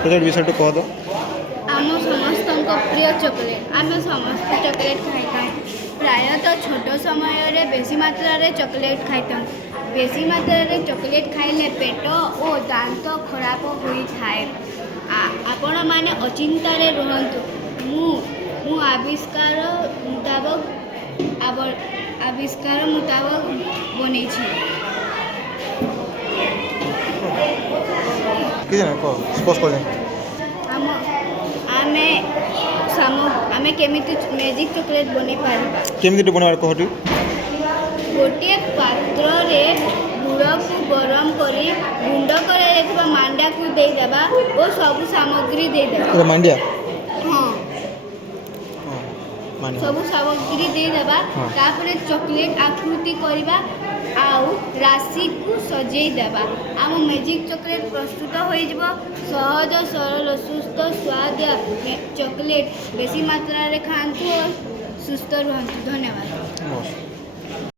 Chocolate विषय कह दो। आम समस्त प्रिय चॉकलेट आम समस्त चॉकलेट खाई प्रायतः छोट समय बेसी मात्रा रे चॉकलेट खाई बेसी मात्रा रे चॉकलेट खाइले पेट और दांत खराब होता है। आपण माने अचिंता रे रहंतु मु आविष्कार मुताबक बनै छी। कि जाने कह स्पष्ट कर दे। आमे केमिति मैजिक चॉकलेट बनै पारिबा। केमिति बनवार कह तू। गोटे पात्र रे गुड़ को गरम करी गुंड कर मांडा को दे देबा और सब सामग्री दे देबा। मांडिया हाँ मांडिया सब सामग्री दे देबा। हाँ। तापरे चॉकलेट आकृति करबा आउ राशि को सजेई देबा। आम मैजिक चॉकलेट प्रस्तुत हो जिवो। सहज सरल सुस्थ स्वाद चॉकलेट बेसी मात्रा रे खांतु और सुस्थ रहंतु। धन्यवाद। नमस्कार।